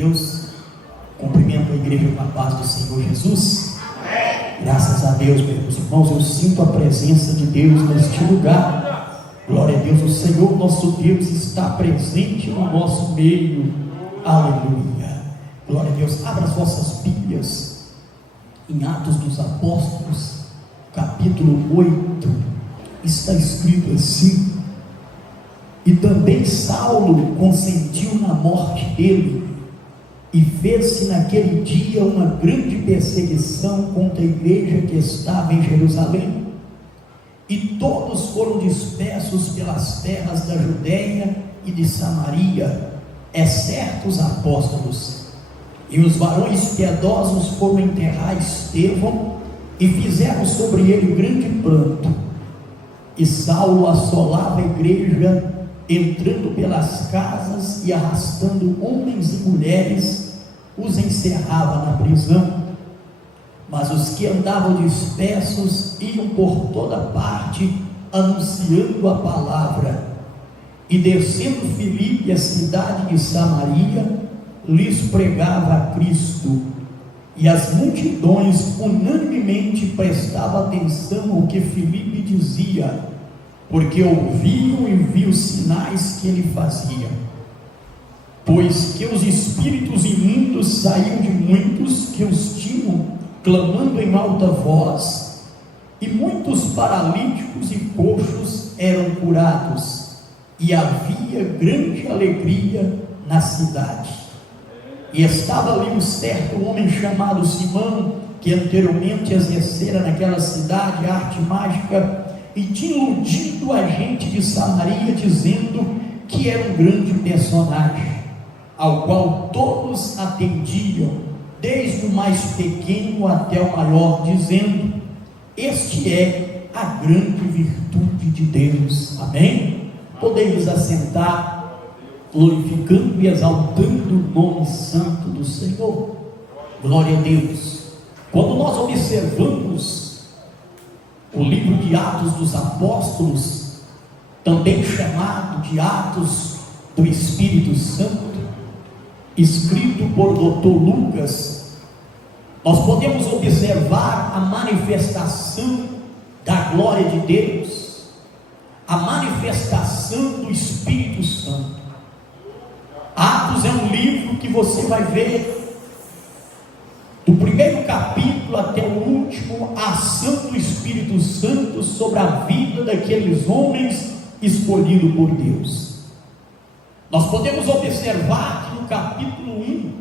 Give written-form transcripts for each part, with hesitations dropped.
Deus. Cumprimento a igreja com a paz do Senhor Jesus. Graças a Deus, meus irmãos, eu sinto a presença de Deus neste lugar. Glória a Deus, o Senhor nosso Deus está presente no nosso meio. Aleluia. Glória a Deus. Abra as vossas Bíblias em Atos dos Apóstolos, capítulo 8. Está escrito assim: e também Saulo consentiu na morte dele, e fez-se naquele dia uma grande perseguição contra a igreja que estava em Jerusalém, e todos foram dispersos pelas terras da Judéia e de Samaria, exceto os apóstolos. E os varões piedosos foram enterrar Estevão, e fizeram sobre ele grande pranto. E Saulo assolava a igreja, entrando pelas casas e arrastando homens e mulheres, os encerrava na prisão. Mas os que andavam dispersos iam por toda parte, anunciando a palavra. E descendo Filipe, a cidade de Samaria, lhes pregava a Cristo. E as multidões unanimemente prestavam atenção ao que Filipe dizia, porque ouviam e viam os sinais que ele fazia. Pois que os espíritos imundos saíam de muitos que os tinham, clamando em alta voz, e muitos paralíticos e coxos eram curados, e havia grande alegria na cidade. E estava ali um certo homem chamado Simão, que anteriormente exercera naquela cidade a arte mágica, e tinha iludido a gente de Samaria, dizendo que era um grande personagem, ao qual todos atendiam, desde o mais pequeno até o maior, dizendo: este é a grande virtude de Deus. Amém? Podemos assentar, glorificando e exaltando o nome santo do Senhor. Glória a Deus. Quando nós observamos o livro de Atos dos Apóstolos, também chamado de Atos do Espírito Santo, escrito por Dr. Lucas, nós podemos observar a manifestação da glória de Deus, a manifestação do Espírito Santo. Atos é um livro que você vai ver, do primeiro capítulo até o último, a ação do Espírito Santo sobre a vida daqueles homens escolhidos por Deus. Nós podemos observar que no capítulo 1,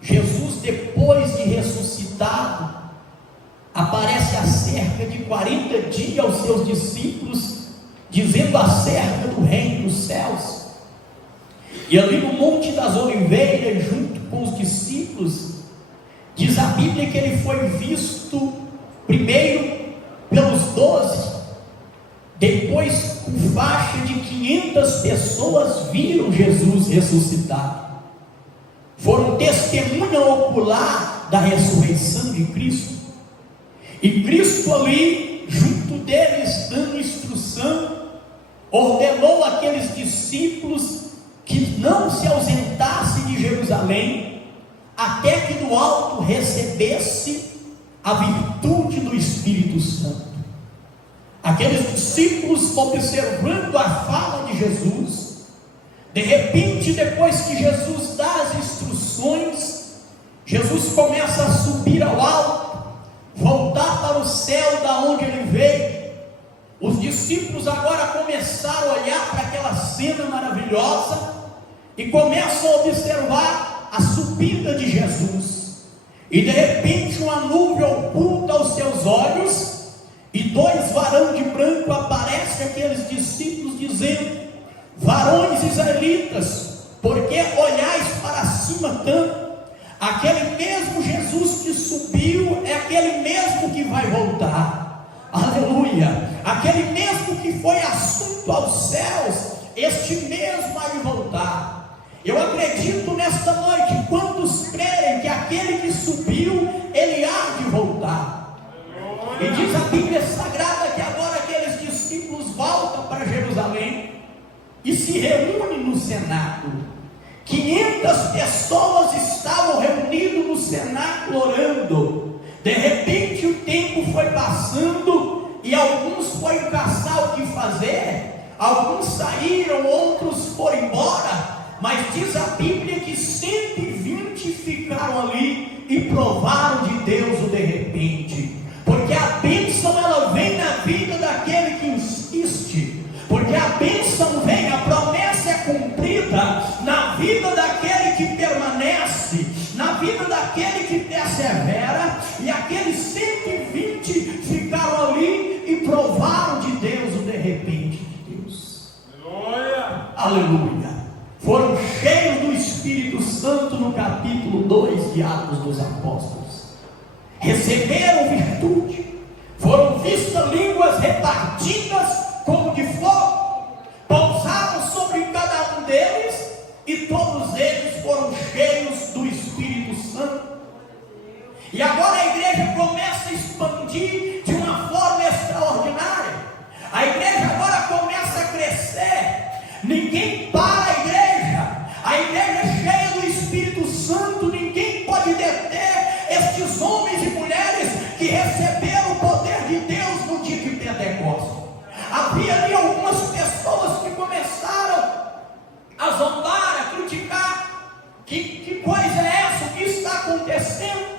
Jesus, depois de ressuscitado, aparece há cerca de 40 dias aos seus discípulos, dizendo acerca do reino dos céus. E ali no Monte das Oliveiras, junto com os discípulos, diz a Bíblia que ele foi visto primeiro pelos 12, depois por faixa de 500 pessoas viram Jesus ressuscitado, foram testemunha ocular da ressurreição de Cristo, e Cristo ali, junto deles, dando instrução, ordenou àqueles discípulos que não se ausentassem de Jerusalém, até que do alto recebesse a virtude do Espírito Santo. Aqueles discípulos, observando a fala de Jesus, de repente, depois que Jesus dá as instruções, Jesus começa a subir ao alto, voltar para o céu da onde ele veio. Os discípulos agora começaram a olhar para aquela cena maravilhosa e começam a observar a subida de Jesus, e de repente uma nuvem oculta aos seus olhos, e 2 varões de branco aparecem àqueles discípulos, dizendo: varões israelitas, por que olhais para cima tanto? Aquele mesmo Jesus que subiu é aquele mesmo que vai voltar. Aleluia! Aquele mesmo que foi assunto aos céus, este mesmo há de voltar. Eu acredito nesta noite, quantos crerem que aquele que subiu, ele há de voltar. E diz a Bíblia Sagrada que agora aqueles discípulos voltam para Jerusalém e se reúnem no Senado. 500 pessoas alguns saíram, outros foram embora, mas diz a Bíblia que 120 ficaram ali e provaram de Deus o de repente, porque a bênção ela vem na vida daquele que insiste, porque a bênção vem, a promessa é cumprida na vida daquele que permanece, na vida daquele que persevera, e aqueles 120 ficaram ali e provaram de Deus o de repente de Deus. Aleluia! Aleluia! Foram cheios do Espírito Santo no capítulo 2 de Atos dos Apóstolos, receberam virtude, foram vistas línguas repartidas como de fogo, pousaram sobre cada um deles, e todos eles foram cheios do Espírito Santo. E agora a igreja começa a expandir de uma forma extraordinária. A igreja agora começa a crescer. Ninguém para a igreja. A igreja é cheia do Espírito Santo. Ninguém pode deter estes homens e mulheres que receberam o poder de Deus no dia de Pentecostes. Havia ali algumas pessoas que começaram a zombar, a criticar. Que coisa é essa? O que está acontecendo?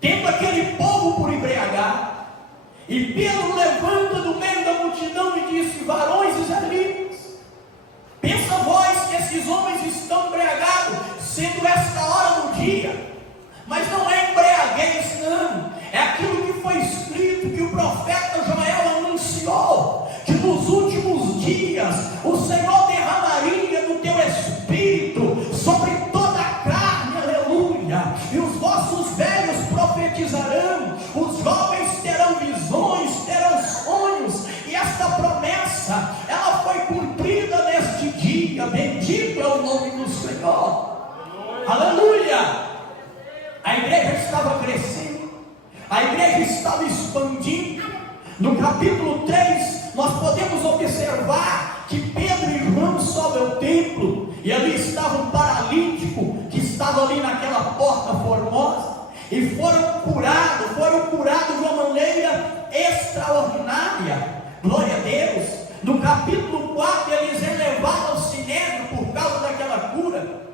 Tendo aquele povo por embriagar, e Pedro levanta do meio da multidão e disse: varões israelitas, pensa vós que esses homens estão embriagados, sendo esta hora do dia? Mas não é embriaguez, não, é aquilo que foi escrito, que o profeta Joel anunciou, que nos últimos dias o Senhor derramaria do teu espírito sobre toda a carne, aleluia, e os vossos velhos profetizarão, os jovens terão visões, terão sonhos, e esta promessa, ela foi cumprida neste dia. Bendito é o nome do Senhor, aleluia. A igreja estava crescendo, a igreja estava expandindo. No capítulo 3, nós podemos observar que Pedro e João sobem ao templo, e ali estava um paralítico, que estava ali naquela porta formosa, e foram curados de uma maneira extraordinária. Glória a Deus. No capítulo 4, eles elevaram ao sinédrio por causa daquela cura,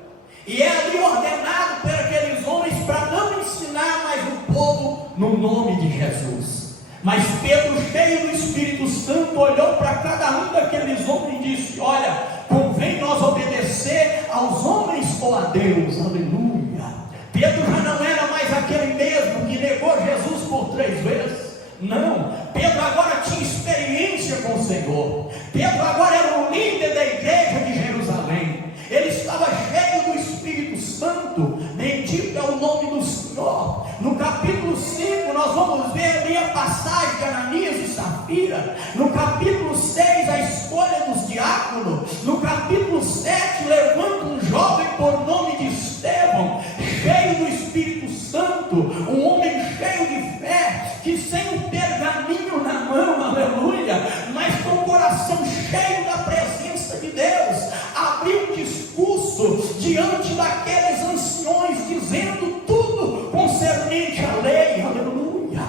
e é ali ordenado por aqueles homens para não ensinar mais o povo no nome de Jesus. Mas Pedro, cheio do Espírito Santo, olhou para cada um daqueles homens e disse: olha, convém nós obedecer aos homens ou a Deus, aleluia. Pedro já não era mais aquele mesmo que negou Jesus por 3 vezes, não. Pedro agora tinha experiência com o Senhor. Pedro agora era o líder da igreja de Jerusalém. Ele estava cheio do Espírito Santo. Bendito é o nome do Senhor. No capítulo 5 nós vamos ver ali a passagem de Ananias e Safira. No capítulo 6 a escolha dos diáconos. No capítulo 7 levanta um jovem por nome de Estevão, cheio do Espírito Santo, um homem cheio de fé, que sem um pergaminho na mão, aleluia, mas com o coração cheio da presença de Deus, abriu um discurso diante daqueles anciões, dizendo tudo concernente à lei, aleluia.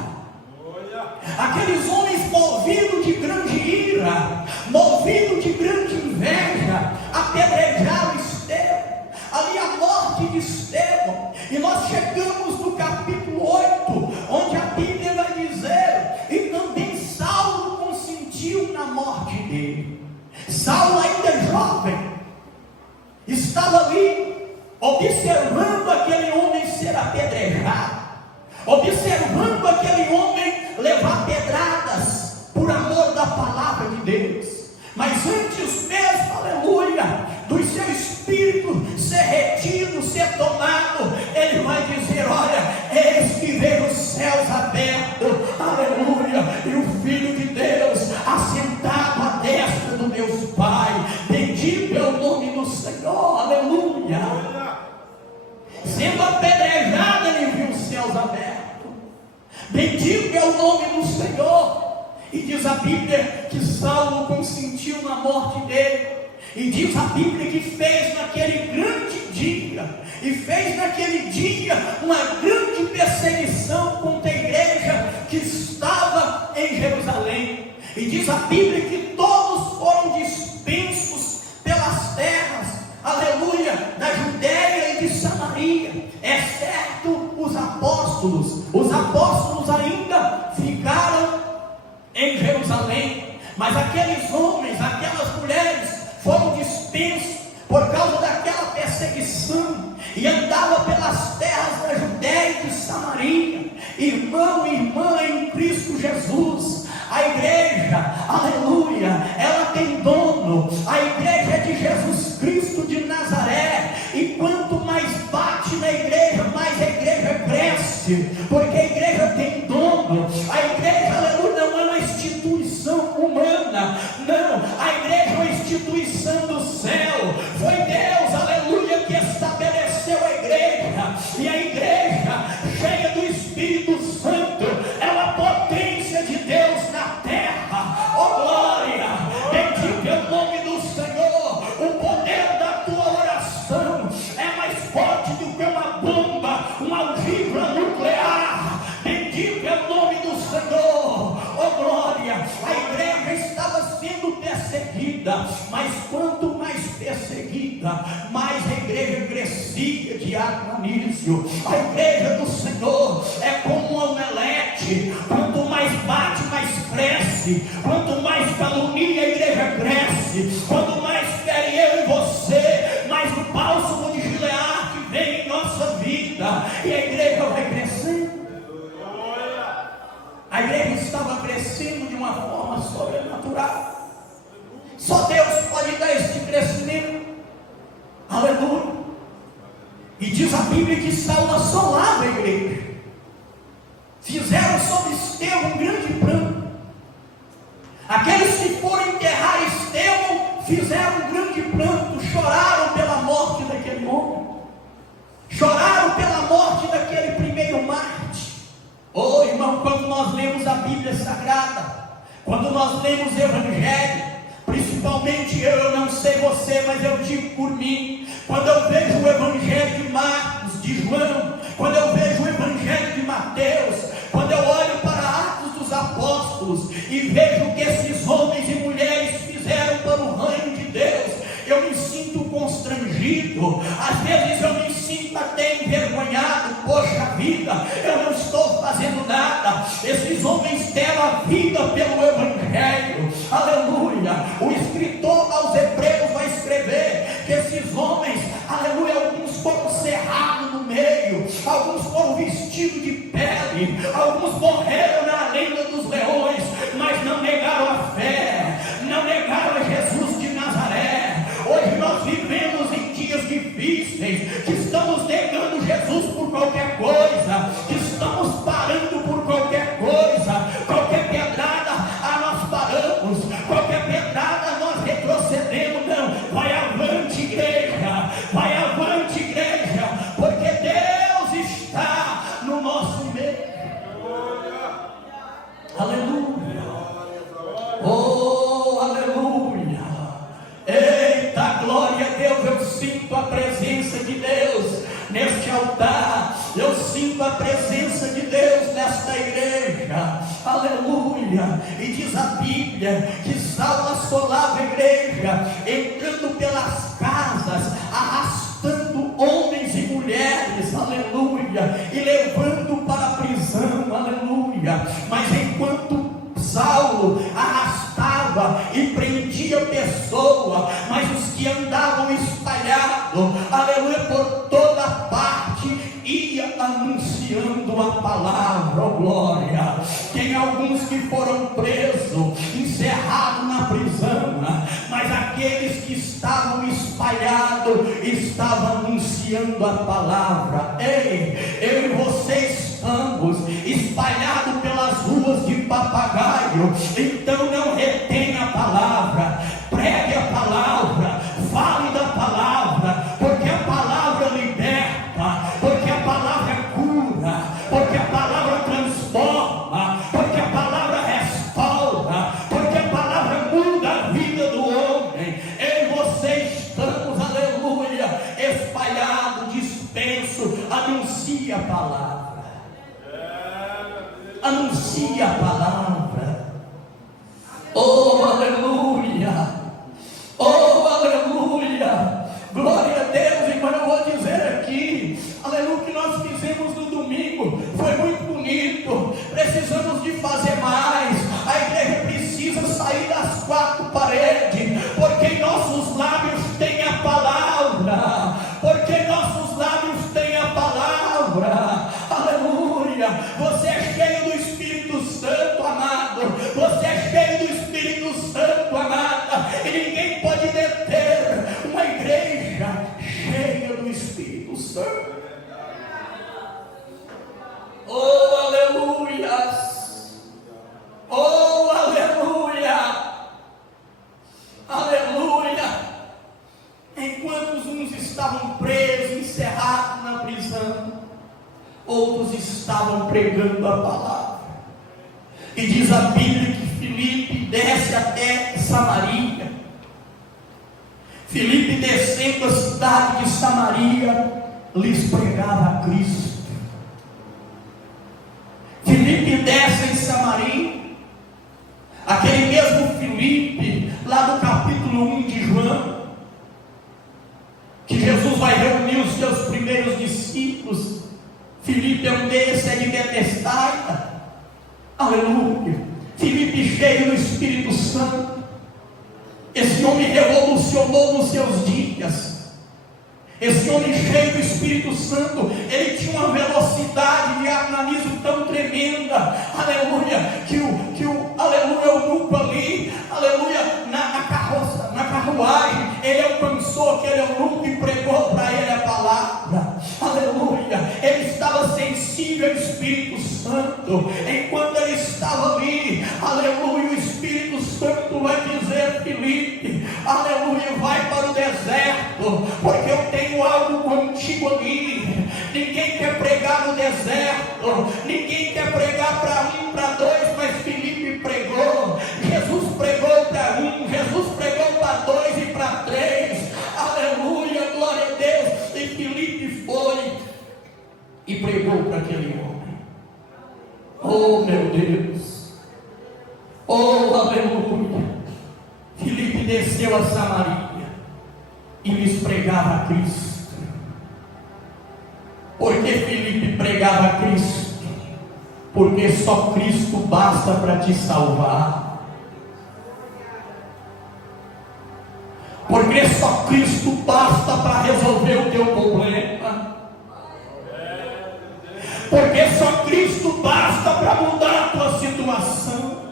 Aqueles homens movidos de grande ira, movidos de grande inveja, apedrejaram Estevão, ali a morte de Estevão. E nós chegamos no capítulo 8, onde a Bíblia vai dizer: e também Saulo consentiu na morte dele. Saulo, ainda jovem, estava ali observando aquele homem ser apedrejado, observando aquele homem levar pedradas por amor da palavra de Deus. Mas antes mesmo, aleluia, do seu espírito ser retido, ser tomado, ele vai dizer: olha, eis que veio os céus abertos, aleluia, e o Filho de Deus assentado à destra do Deus Pai. Bendito é o nome do Senhor, aleluia. Sendo apedrejado, ele viu os céus abertos. Bendito é o nome do Senhor. E diz a Bíblia que Saulo consentiu na morte dele. E diz a Bíblia que fez naquele grande dia, e fez naquele dia uma grande perseguição contra a igreja que estava em Jerusalém. E diz a Bíblia que todos coração e andava pelas terras da Judéia e de Samaria, irmão e irmã em Cristo Jesus. A igreja, aleluia, ela tem dono. A igreja é de Jesus Cristo de Nazaré, e quanto mais bate na igreja, mais a igreja cresce, porque a igreja tem dono. A igreja, aleluia, não é uma instituição humana, não, a igreja é uma instituição do céu. Foi Deus, aleluia, que estabeleceu a igreja, e a igreja cheia do Espírito Santo é uma potência de Deus na terra. Oh glória, bendito é o nome do Senhor. O poder da tua oração é mais forte do que uma bomba, uma algibra nuclear. Bendito é o nome do Senhor. Oh glória, a igreja estava sendo perseguida, mas quanto mais perseguida, mais a igreja crescia. Diácono Anísio, a igreja do Senhor é como um omelete: quanto mais bate, mais cresce. Quanto mais calunia, a igreja cresce. Quanto mais querem eu e você, mais o bálsamo de Gileade vem em nossa vida, e a igreja vai crescendo. A igreja estava crescendo de uma forma sobrenatural. Só Deus pode dar esse crescimento. Aleluia. E diz a Bíblia que Saulo assolava a igreja. Fizeram sobre Estevão um grande pranto. Aqueles que foram enterrar Estevão fizeram um grande pranto, choraram pela morte daquele homem, choraram pela morte daquele primeiro mártir. Oh irmão, quando nós lemos a Bíblia Sagrada, quando nós lemos o Evangelho, principalmente eu não sei você, mas eu digo por mim, quando eu vejo o Evangelho de Marcos, de João, quando eu vejo o Evangelho de Mateus, quando eu olho para Atos dos Apóstolos e vejo o que esses homens e mulheres fizeram para o reino de Deus, eu me sinto constrangido. Às vezes eu me sinto até envergonhado. Poxa vida, eu não estou fazendo nada. Esses homens deram a vida pelo Evangelho. Aleluia. O escritor aos Hebreus vai escrever que esses homens, aleluia, alguns foram cerrados no meio, alguns foram vestidos de pele, alguns morreram na lenda dos leões, mas não negaram a fé, não negaram a Jesus de Nazaré. Hoje nós vivemos em dias difíceis, que estamos negando Jesus por qualquer coisa, que estamos parando por qualquer coisa. Qualquer pedrada, nós paramos, qualquer pedrada nós retrocedemos. Não, vai avante igreja, vai avante igreja, porque Deus está no nosso meio. Aleluia. Oh, aleluia. Eita, glória a Deus. Eu sinto a presença de Deus neste altar. Eu sinto a presença de Deus nesta igreja. Aleluia. E diz a Bíblia que Saulo assolava a igreja, entrando pelas casas, arrastando homens e mulheres, aleluia, e levando para a prisão, aleluia. Mas enquanto Saulo arrastava e prendia a pessoa, mas os que andavam espalhados, aleluia, por toda parte, ia anunciando a palavra. Oh glória. Tem alguns que foram presos, encerrados na prisão, mas aqueles que estavam espalhados estavam anunciando a palavra. Ei, eu e você estamos espalhados pelas ruas de Papagaio. Então não retenha a palavra, pregue a palavra, fale da palavra, porque a palavra liberta, porque a palavra cura, porque a palavra transforma, porque a palavra restaura, porque a palavra muda a vida do homem. Eu e você estamos, aleluia, espalhados, dispersos. Anuncia a palavra, anuncia a palavra. Oh aleluia, oh aleluia, glória a Deus. Irmão, eu vou dizer aqui, aleluia, o que nós fizemos no domingo foi muito bonito. Precisamos de fazer mais. A igreja precisa sair das quatro paredes, porque em nossos lábios tem a palavra, porque em nossos Você é cheio do Espírito Santo, amado. Você é cheio do Espírito Santo, amada. E ninguém pode deter uma igreja cheia do Espírito Santo. Oh, aleluias! Oh, aleluia! Aleluia! Enquanto uns estavam presos, encerrados na prisão, outros estavam pregando a palavra. E diz a Bíblia que Filipe desce até Samaria. Filipe, descendo a cidade de Samaria, lhes pregava a Cristo. Filipe desce em Samaria. Aquele mesmo Filipe, lá no capítulo 1 de João, que Jesus vai reunir os seus primeiros discípulos. Filipe é um desses, é de Betsaida. Aleluia. Filipe cheio do Espírito Santo. Esse homem revolucionou nos seus dias. Esse homem cheio do Espírito Santo, ele tinha uma velocidade de analismo tão tremenda, aleluia, que o aleluia, eunuco ali, aleluia, na carruagem, ele alcançou aquele eunuco e pregou para ele a palavra, aleluia. Ele estava sensível ao Espírito Santo. Enquanto ele estava ali, aleluia, o Espírito Santo vai dizer: Filipe, aleluia, vai para o deserto, porque eu tenho algo contigo ali. Ninguém quer pregar no deserto, ninguém quer pregar para um, para dois, mas Filipe pregou. Jesus pregou para um, Jesus pregou para dois e para três, aleluia, glória a Deus. E Filipe foi e pregou para aquele homem. Oh, meu Deus, oh, aleluia. Filipe desceu a Samaria e lhes pregava a Cristo. Por que Filipe pregava a Cristo? Porque só Cristo basta para te salvar. Porque só Cristo basta para resolver o teu problema. Porque só Cristo basta para mudar a tua situação.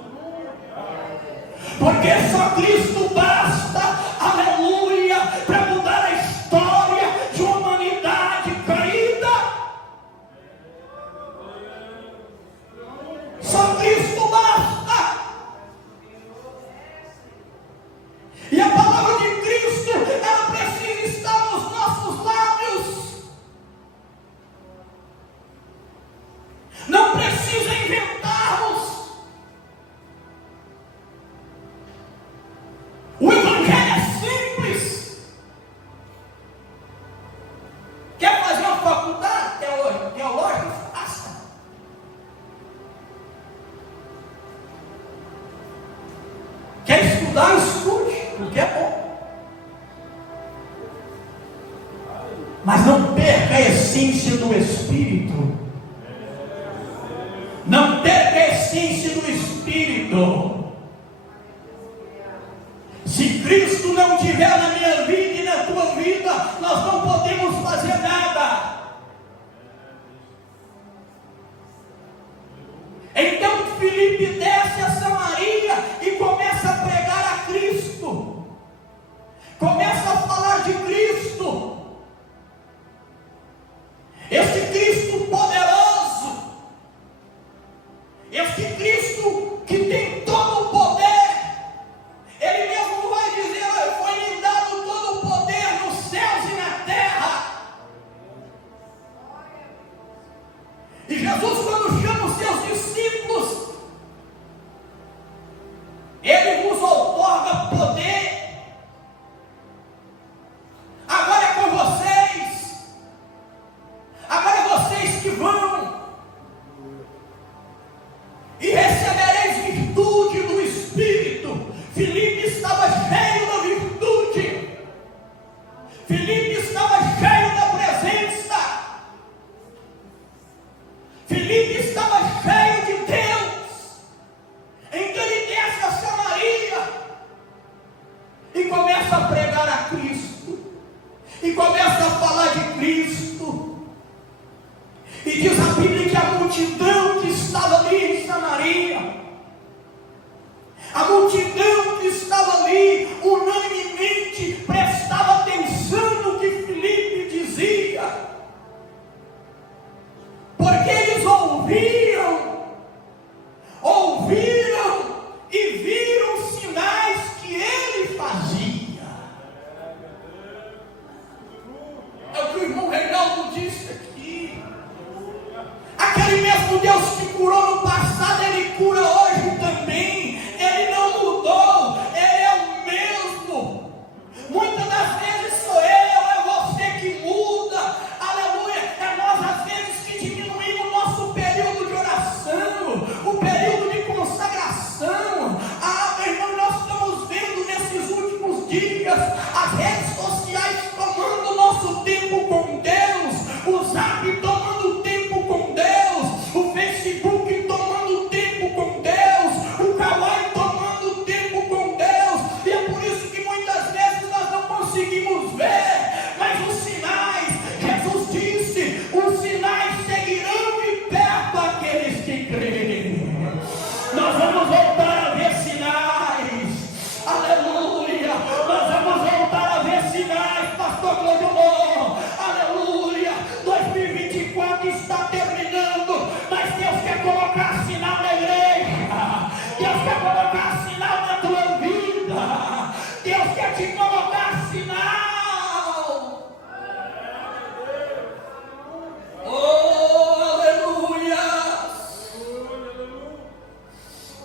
Porque só Cristo basta, aleluia, para mudar a história de uma humanidade caída. Só Cristo basta. E a palavra de Cristo, ela precisa estar nos nossos lábios. Não precisa inventarmos. O Evangelho é simples. Quer fazer uma faculdade teológica? Faça. Quer estudar? Estude, porque é bom. Mas não perca a essência do Espírito. Não perca a essência do Espírito. Se Cristo não estiver na minha vida e na tua vida, nós não podemos fazer nada. Então Filipe desce a Samaria e começa a pregar a Cristo. Começa a falar de Cristo. Esse Cristo poderoso. Esse Cristo que tem todo o poder. Ele mesmo vai dizer: foi-lhe dado todo o poder nos céus e na terra. E Jesus, quando chama os seus discípulos, Ele vos outorga poder. Agora é com vocês. Agora é vocês que vão. E recebereis virtude do Espírito. Filipe estava cheio da virtude. Filipe estava cheio da presença. Filipe estava cheio de Deus. Então ele desce a Samaria e começa a pregar a Cristo. E começa a falar de Cristo. E diz a Bíblia que a multidão A multidão que estava ali, unanimemente, prestava atenção no que Filipe dizia, porque eles ouviram e viram os sinais que ele fazia. É o que o irmão Reinaldo disse aqui. Aquele mesmo Deus que curou no passado, ele cura hoje também. Ele não mudou, ele é o mesmo. Muitas das vezes sou eu, é você que muda. Aleluia. É nós às vezes que diminuímos o nosso período de oração, o período de consagração. Meu irmão, nós estamos vendo nesses últimos dias as redes sociais tomando o nosso tempo com Deus, o Zap tomando tempo com Deus, o Facebook tomando tempo com Deus, o Kawaii tomando tempo com Deus, e é por isso que muitas vezes nós não conseguimos ver, mas os sinais, Jesus disse, os sinais seguirão de perto aqueles que creem. Nós vamos voltar a ver sinais, aleluia, nós vamos voltar a ver sinais, pastor Cláudio, aleluia. 2024 está terminando, mas Deus quer colocar sinal na igreja, Deus quer colocar sinal na tua vida, Deus quer te colocar sinal. Oh, aleluia.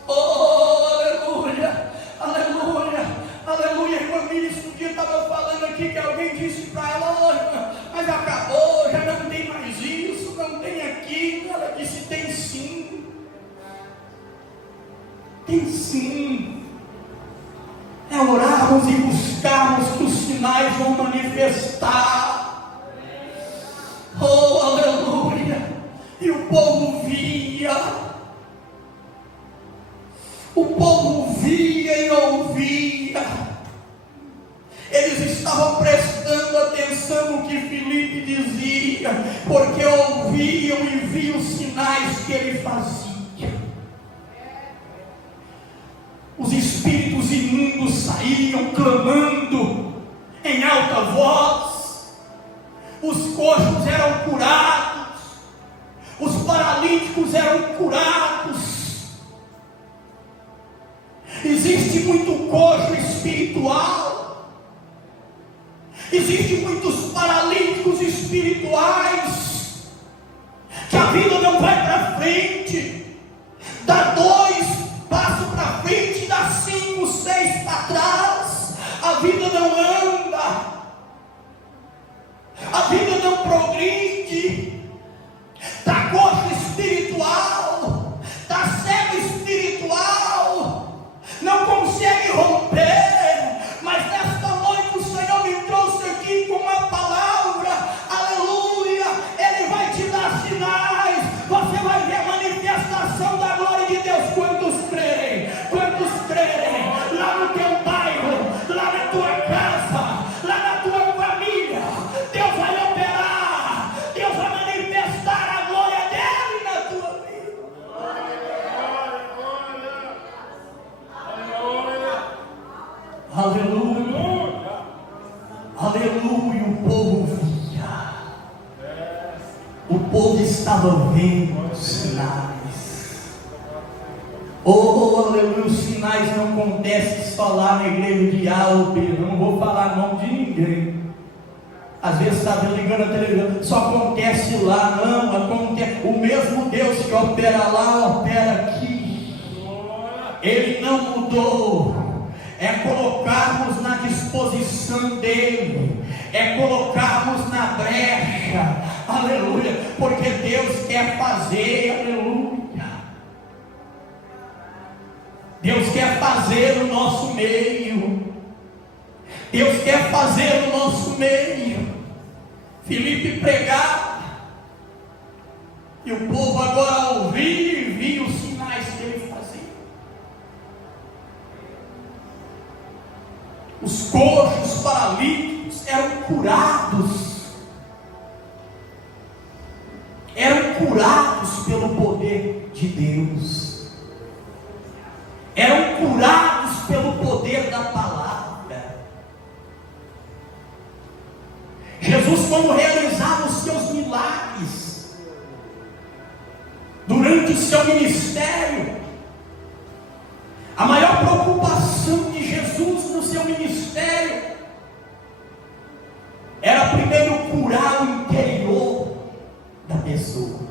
Oh, aleluia, aleluia, aleluia. Irmã Miriam, um dia estava falando aqui que alguém disse para ela: olha, mas acabou, já não tem mais isso, não tem aquilo. Ela disse: tem sim, tem sim. É orarmos e buscarmos que os sinais vão manifestar. Oh, aleluia. E o povo via. O povo via e ouvia. Eles estavam prestando atenção no que Filipe dizia, porque ouviam e viam os sinais que ele fazia. Os espíritos imundos saíam clamando em alta voz. Os coxos eram curados. Os paralíticos eram curados. Existe muito coxo espiritual, existe muitos paralíticos espirituais, que a vida não vai para frente, dá 2 passos para frente, dá 5, 6 para trás, a vida não anda, a vida não progride, está coxo espiritual, está cego espiritual, não consegue romper, mas nesta noite o Senhor me trouxe aqui com uma palavra, aleluia, Ele vai te dar sinais, você vai ver a manifestação da glória de Deus. Quantos creem, lá no teu bairro, lá na tua casa, lá na tua família, Deus vai operar, Deus vai manifestar a glória dele na tua vida. Aleluia, aleluia. O povo via, o povo estava vendo os sinais. Oh, aleluia. Os sinais não acontecem só lá na igreja de Alpe. Não vou falar nome de ninguém. Às vezes está ligando a televisão, só acontece lá. Não, acontece. O mesmo Deus que opera lá, opera aqui. Ele não mudou. É colocarmos na disposição dele, é colocarmos na brecha, aleluia, porque Deus quer fazer, aleluia, Deus quer fazer no nosso meio, Deus quer fazer no nosso meio. Filipe pregava, e o povo agora ouvia e via os sinais que ele fazia. Os coxos, paralíticos eram curados pelo poder de Deus, eram curados seu ministério. A maior preocupação de Jesus no seu ministério era primeiro curar o interior da pessoa.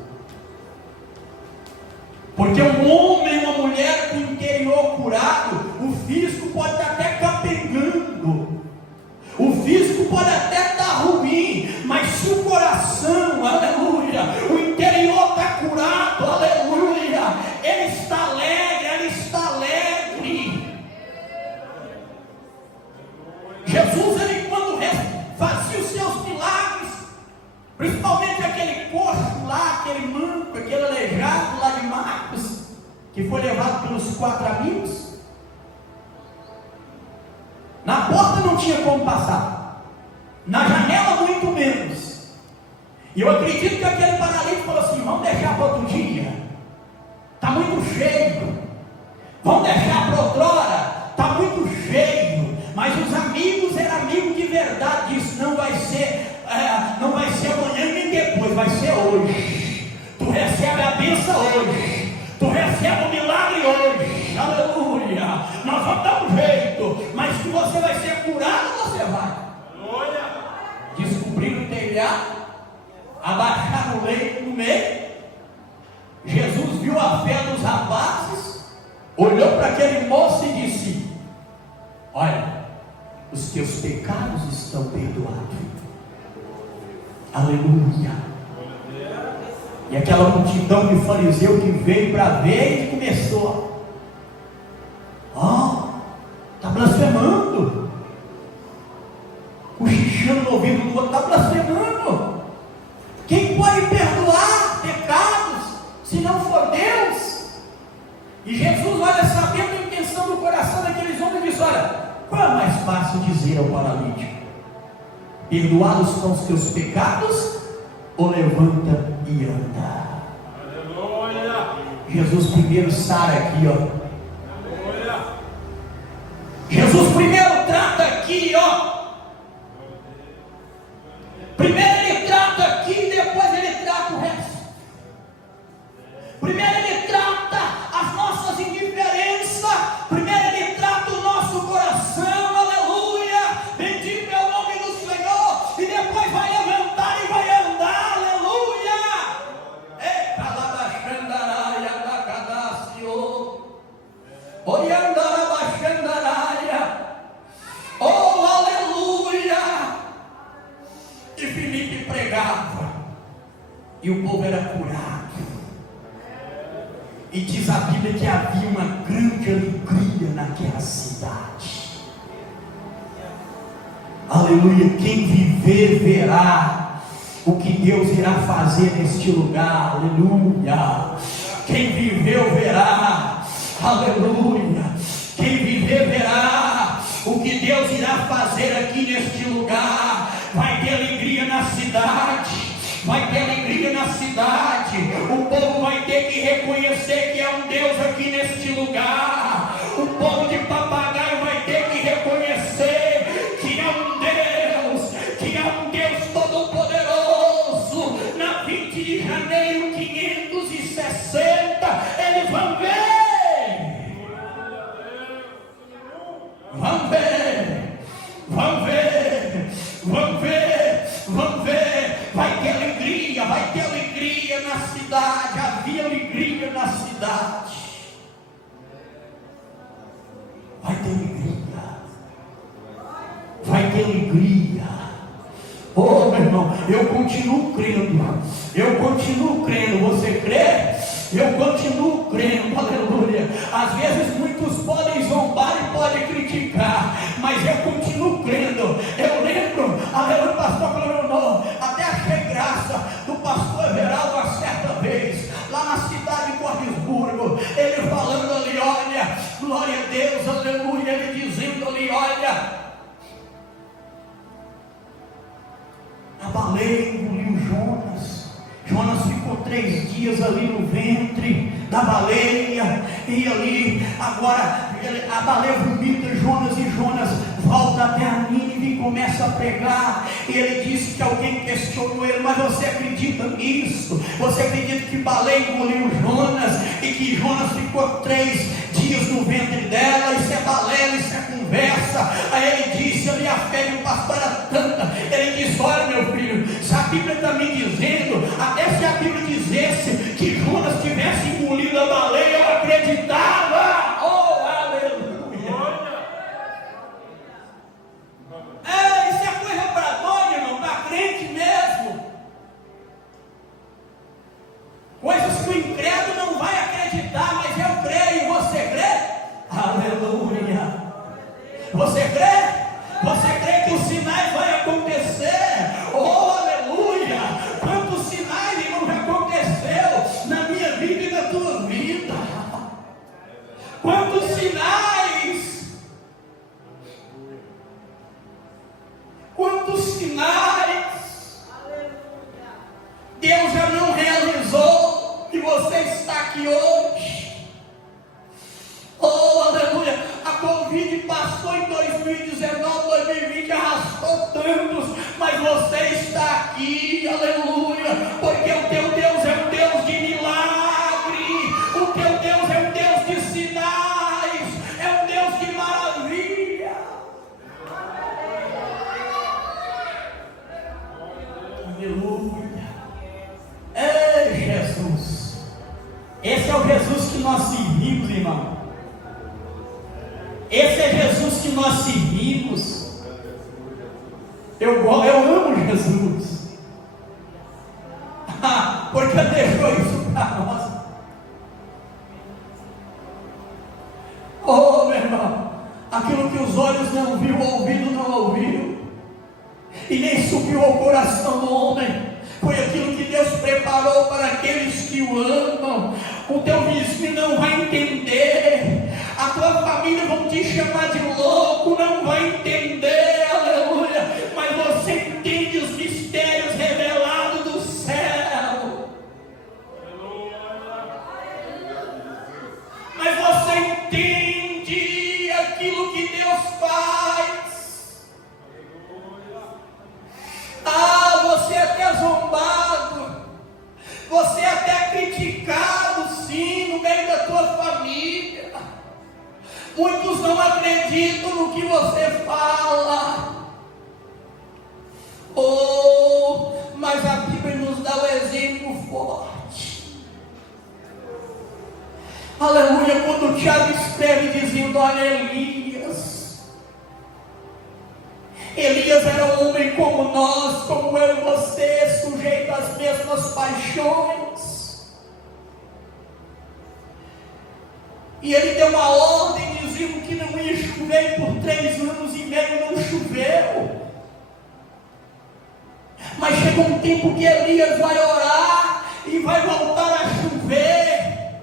Porque um homem e uma mulher com o interior curado, o físico pode estar até capengando, o físico pode até estar ruim, mas se o coração, aleluia, o interior está curado, aleluia, ele está alegre, ele está alegre. Jesus, ele quando fazia os seus milagres, principalmente aquele coxo lá, aquele manco, aquele aleijado lá de Marcos, que foi levado pelos 4 amigos, na porta não tinha como passar, na janela muito menos. E eu acredito que aquele paralítico falou assim: vamos deixar para outro dia, está muito cheio, vamos deixar para outrora, está muito cheio. Mas os amigos eram amigos de verdade, disse: não vai ser amanhã nem depois, vai ser hoje. Tu recebe a bênção hoje, tu recebe o milagre hoje, aleluia. Nós vamos dar um jeito, mas se você vai ser curado, você vai. Descobriram o telhado, abaixaram o leito no meio. Jesus viu a fé dos rapazes, olhou para aquele moço e disse: olha, os teus pecados estão perdoados. Aleluia. E aquela multidão de fariseu que veio para ver e começou: está blasfemando, cochichando no ouvido do outro, está blasfemando. Quem pode perdoar pecados se não for Deus? E Jesus, olha, sabendo a intenção do coração daqueles homens, disse: olha, qual é mais fácil dizer ao paralítico? Perdoados são os teus pecados, ou levanta e anda? Aleluia. Jesus primeiro sara aqui, ó. Aleluia. Jesus primeiro trata aqui, ó. Primeiro ele trata aqui, depois ele trata o resto. Primeiro ele trata as nossas indiferenças, primeiro ele trata o nosso coração, aleluia. Bendito é o nome do Senhor, e depois vai levantar e vai andar, aleluia. Eita, labaxandaraia, lacadacio, oriandarabaxandaraia, oh, aleluia. E Filipe pregava, e o povo era curado. E diz a Bíblia que havia uma grande alegria naquela cidade. Aleluia. Quem viver verá o que Deus irá fazer neste lugar. Aleluia. Quem viveu verá. Aleluia. Quem viver verá o que Deus irá fazer aqui neste lugar. Vai ter alegria na cidade. Vai ter alegria na cidade. O povo vai ter que reconhecer que é um Deus aqui neste lugar. O povo de papagaio vai ter que reconhecer que é um Deus todo-poderoso. Na 20 de janeiro 560, eles vão ver. Vão ver. Vão ver. Vão ver. Vão ver. Vai ter alegria na cidade. Havia alegria na cidade. Vai ter alegria. Vai ter alegria. Oh, meu irmão, eu continuo crendo. Você crê? Eu continuo crendo, aleluia. Às vezes muitos podem zombar e podem criticar, mas eu continuo crendo. Eu lembro, aleluia, o pastor falou, até achei graça do pastor Everaldo uma certa vez, lá na cidade de Cordisburgo, ele falando ali, olha, glória a Deus, aleluia, ele dizendo ali, olha, a baleia engoliu Jonas ficou 3 dias ali no ventre da baleia, e ali, agora, a baleia vomita Jonas, e Jonas volta até a Nínive, começa a pregar, e ele disse que alguém questionou ele: mas você acredita nisso? Você acredita que baleia engoliu Jonas, e que Jonas ficou 3 dias no ventre dela? Isso é balela, isso é conversa. Aí ele disse, ali a fé do pastor era tanta, ele disse: olha meu filho, se a Bíblia está me dizendo, até se a Bíblia dissesse que Jonas tivesse engolido a baleia, eu acreditava. Oh, aleluia! Isso é coisa para doido, irmão, para crente mesmo. Coisas que o incrédulo não vai acreditar, mas eu creio. Você crê? Aleluia! Você crê? Você crê que os sinais vão acontecer? Oh, aleluia! Quantos sinais, irmão, já aconteceu na minha vida e na tua vida? Quantos sinais? Quantos sinais Deus já não realizou e você está aqui hoje? Oh, aleluia! A Covid passou em 2019, 2020, arrastou tantos, mas você está aqui, aleluia, porque o teu Deus é um Deus de milagre, o teu Deus é um Deus de sinais, é um Deus de maravilha. Aleluia! Ei, Jesus! Esse é o Jesus que nós servimos, irmão. Esse é Jesus que nós servimos. Eu amo Jesus. Porque deixou isso para nós. Oh, meu irmão, aquilo que os olhos não viram, o ouvido não ouviu, e nem subiu ao coração do homem, foi aquilo que Deus preparou para aqueles que o amam. O teu vizinho não vai entender, a tua família vão te chamar de louco, não vai entender, aleluia, mas você entende os mistérios revelados do céu, mas você entende aquilo que Deus faz. Você é até zombado, você é até criticado, sim, no meio da tua família. Muitos não acreditam no que você fala. Oh, mas a Bíblia nos dá o exemplo forte. Aleluia, quando o Tiago escreve dizendo: olha, Elias era um homem como nós, como eu e você, sujeito às mesmas paixões. E ele deu uma ordem dizendo que não ia chover, e por 3 anos e meio não choveu. Mas chega um tempo que Elias vai orar e vai voltar a chover,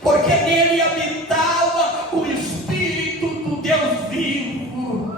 porque nele habitava o Espírito do Deus vivo.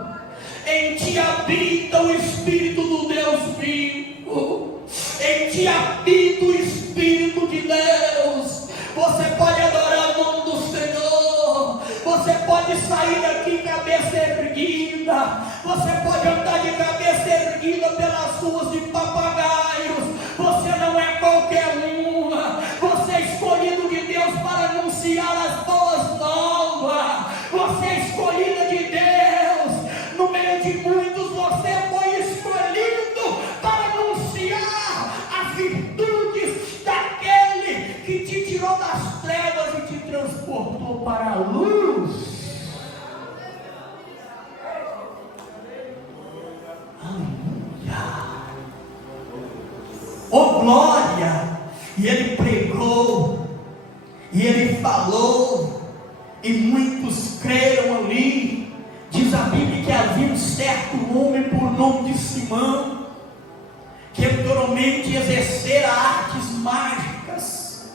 Em ti habita o Espírito do Deus vivo, em ti habita o Espírito de Deus. Você pode adorar o nome do Senhor, você pode sair daqui cabeça erguida, você pode andar de cabeça erguida pelas ruas de papagaios. Você não é qualquer uma, você é escolhido de Deus para anunciar as boas novas. Você é escolhida de Deus, no meio de muitos você foi escolhido para anunciar as virtudes daquele que te tirou das trevas e te transportou para a luz. Aleluia! Oh glória! E ele pregou, e ele falou, e muitos creram ali. Diz a Bíblia que havia um certo homem por nome de Simão, que anteriormente exercera artes mágicas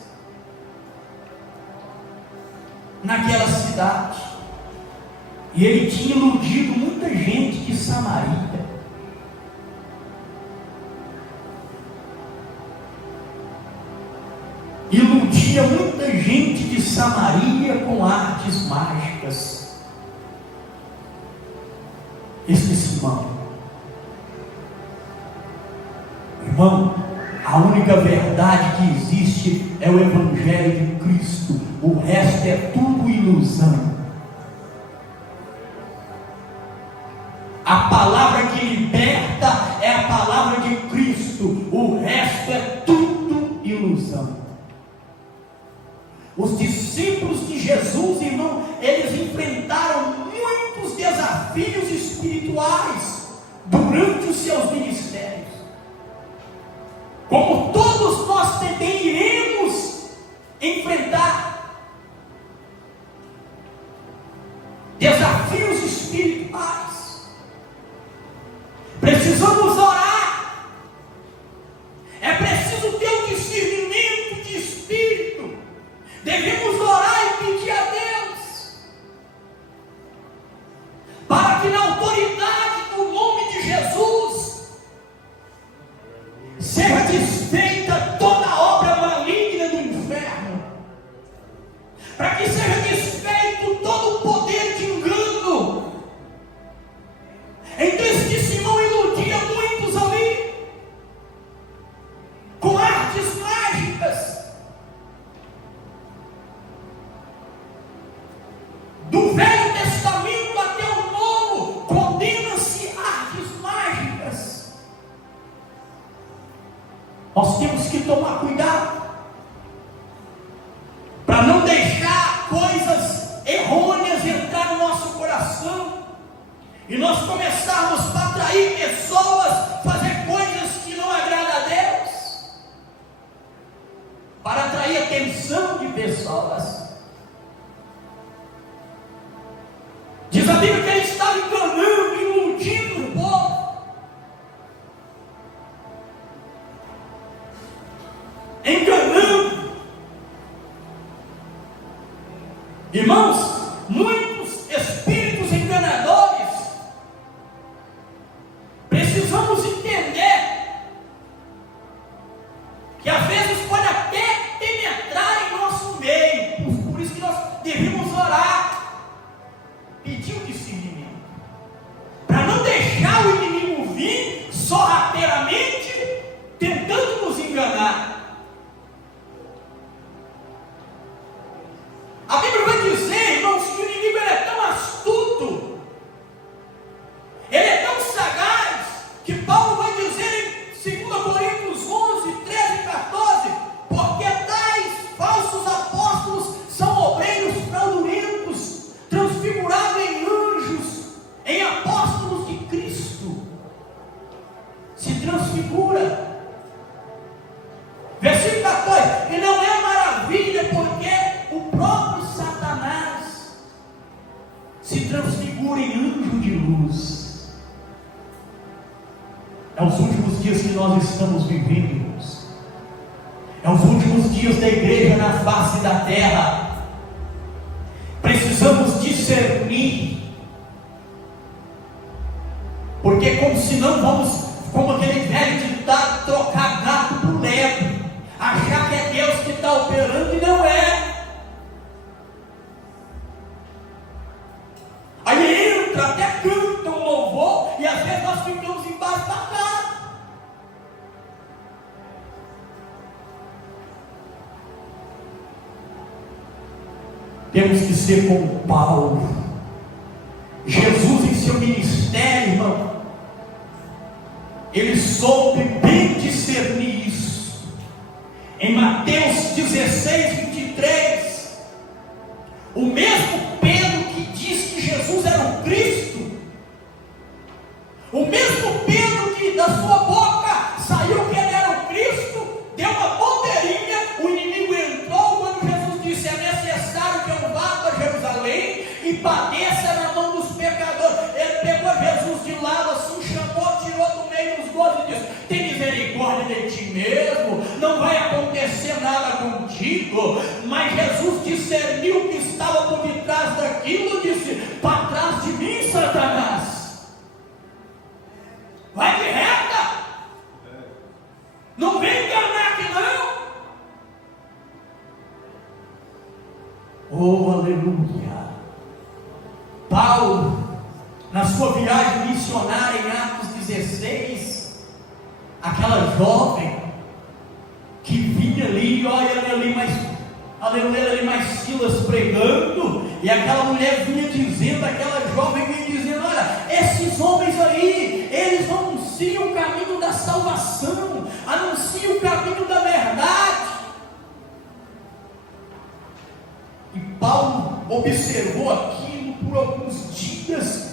naquela cidade, e ele tinha iludido muita gente de Samaria. Iludia muita gente de Samaria com artes mágicas. Este Simão. Irmão, a única verdade que existe é o Evangelho de Cristo. O resto é tudo ilusão. A palavra que liberta é a palavra de Cristo. O resto é tudo ilusão. Os discípulos de Jesus, irmão, eles enfrentaram muitos desafios espirituais durante os seus ministérios. Como todos nós também iremos enfrentar desafios espirituais. Precisamos orar. É preciso ter um discernimento de espírito. Devemos orar e pedir a Deus para que na autoridade do nome de Jesus seja desfeita toda a obra maligna do inferno, para que seja desfeito todo o poder de engano. Então este Simão iludia muitos ali com artes mágicas. Do Velho Testamento até o Novo, condena-se artes mágicas. Nós temos que tomar cuidado para não deixar coisas errôneas entrar no nosso coração e nós começarmos a atrair pessoas, fazer coisas que não agradam a Deus, para atrair a atenção de pessoas. Diz a Bíblia que ele estava enganando, iludindo o povo. Enganando. Irmãos, muitos espíritos enganadores. Precisamos entender que às vezes pode até penetrar em nosso meio. Por isso que nós devemos orar, pedir o discernimento, para não deixar o inimigo vir sorrateiramente tentando nos enganar. A Bíblia vai dizer, irmãos, que o inimigo ele é tão astuto, ele é tão sagaz, que Paulo vai dizer em 2 Coríntios 11, 13 e 14, porque tais falsos apóstolos são obreiros fraudulentos, transfigurados em anjos, em apóstolos de Cristo. Se transfigura. Versículo 14, e não é maravilha, porque o próprio Satanás se transfigura em anjo de luz. É os últimos dias que nós estamos vivendo, irmãos. É os últimos dias da igreja na face da terra. Precisamos discernir, porque como se não vamos, como aquele velho ditado, trocar gato por lebre, achar que é Deus que está operando e não é. Aí entra, até canta um louvor e às vezes nós ficamos embaixo da casa. Temos que ser como Paulo. Jesus em seu ministério, irmão, ele soube bem discernir isso. Em Mateus 16, 23, o mesmo Pedro que diz que Jesus era o Cristo, o mesmo Pedro que da sua boca saiu que ele era o Cristo, deu uma bandeirinha, o inimigo entrou quando Jesus disse: é necessário que eu vá para Jerusalém e padeça na mão dos pecadores. Ele pegou Jesus de lado assim, chamou, tirou do meio dos 12 e disse: tem misericórdia de ti mesmo, não vai acontecer nada contigo. Mas Jesus discerniu que estava por detrás daquilo e disse: para trás de mim, Satanás, vai de reta, não vem enganar aqui não. Oh, aleluia. Paulo, nas sua viagem missionária em Atos 16, aquela jovem que vinha ali, olha ali mais, aleluia, ali mais Silas pregando, e aquela mulher vinha dizendo, aquela jovem vinha dizendo: olha, esses homens aí, eles anunciam o caminho da salvação, anunciam o caminho da verdade. E Paulo observou aquilo por alguns dias,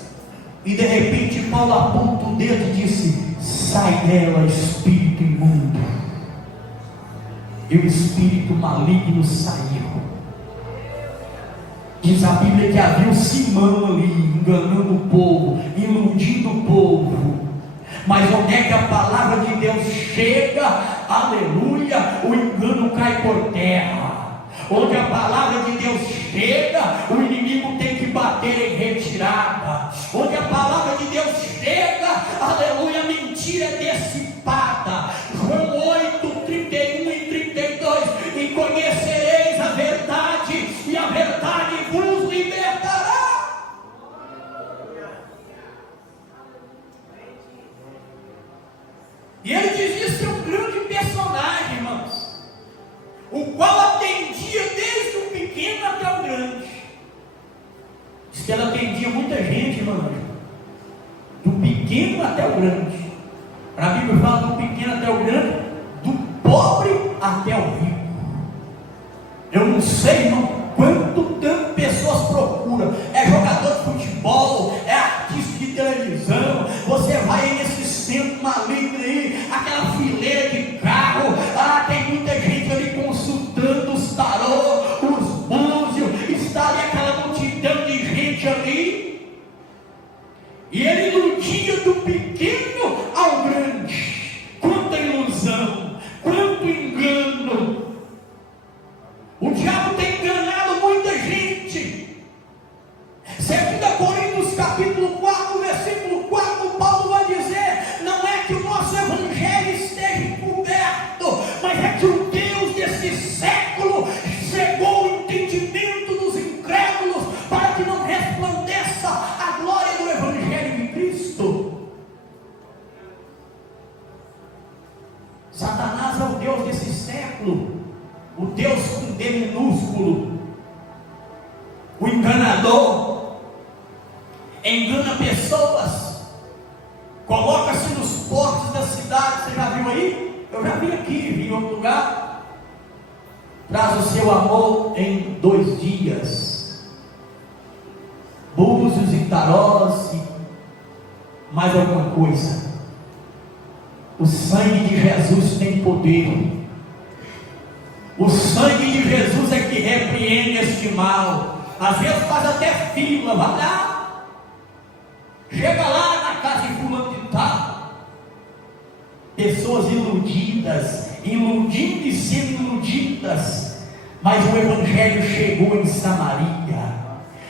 e de repente Paulo aponta o dedo e disse: sai dela, espírito imundo. E o espírito maligno saiu. Diz a Bíblia que havia um Simão ali, enganando o povo, iludindo o povo. Mas onde é que a palavra de Deus chega, aleluia, o engano cai por terra. Onde a palavra de Deus chega, o inimigo tem que bater em retirada. Onde a palavra de Deus chega, aleluia, a mentira é dissipada. João 8, 31 e 32: e conhecereis a verdade, e a verdade vos libertará. E ele diz isso, é um grande personagem, irmãos, o qual atendia desde o pequeno até o grande. Diz que ela atendia muita gente, irmãos, do pequeno até o grande. A Bíblia fala do pequeno até o grande, do pobre até o rico. Eu não sei, irmão, quanto tanto pessoas procuram. É jogador de futebol, é artista de televisão. Você vai aí nesse centro maligno aí, aquela fileira de carro, tem muita gente ali consultando os tarô, os búzios, está ali aquela multidão de gente ali, e ele iludia do pequeno ao grande. Quanta ilusão, quanto engano. O diabo tem enganado muita gente. 2 Coríntios capítulo 4, versículo 4, Paulo vai dizer: não é que o nosso evangelho esteja encoberto, mas é que o Deus desse século cegou o entendimento dos incrédulos, para que não resplandeça a glória do evangelho de Cristo. Satanás é o Deus desse século, o Deus com D minúsculo, o enganador. Engana pessoas, coloca-se nos portos da cidade. Você já viu aí? Eu já vi aqui, vi em outro lugar. Traz o seu amor em 2 dias, búzios e tarós e mais alguma coisa. O sangue de Jesus tem poder. O sangue de Jesus é que repreende este mal. Às vezes faz até fila, vai lá, chega lá na casa de fulano de tal. Pessoas iludidas, iludindo e sendo iludidas. Mas o evangelho chegou em Samaria.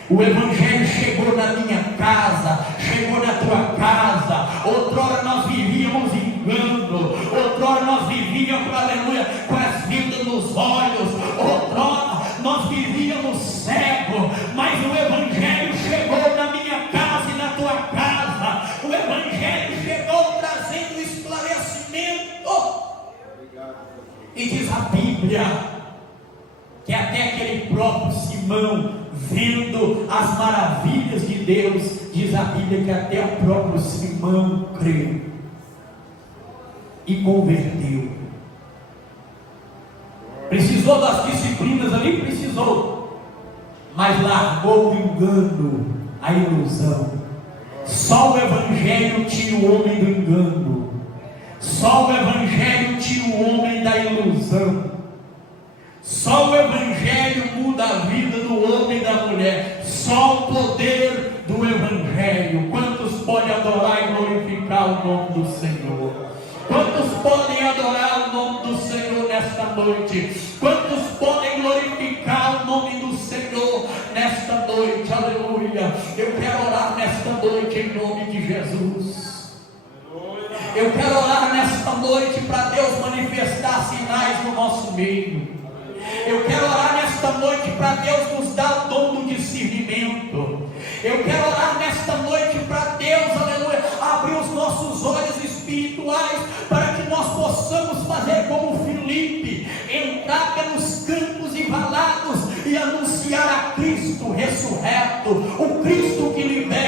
O evangelho chegou na minha casa, chegou na tua casa. Outrora nós vivíamos engano, outrora nós vivíamos, aleluia, com as vendas nos olhos, outrora nós vivíamos cego, mas o evangelho chegou na minha casa e na tua casa. O evangelho chegou trazendo esclarecimento. E diz a Bíblia que até aquele próprio Simão, vendo as maravilhas de Deus, diz a Bíblia que até o próprio Simão creu e converteu. Precisou das disciplinas ali? Precisou, mas largou o engano, a ilusão. Só o evangelho tira o homem do engano, só o evangelho tira o homem da ilusão. Só o evangelho muda a vida do homem e da mulher. Só o poder do evangelho. Quantos podem adorar e glorificar o nome do Senhor? Quantos podem adorar o nome do Senhor nesta noite? Quantos podem glorificar o nome do Senhor nesta noite? Aleluia. Eu quero orar nesta noite em nome de Jesus. Eu quero orar nesta noite para Deus manifestar sinais no nosso meio. Eu quero orar nesta noite para Deus nos dar o dom do discernimento. Eu quero orar nesta noite para Deus olhos espirituais, para que nós possamos fazer como Filipe, entrar pelos campos e valados e anunciar a Cristo ressurreto, o Cristo que liberta,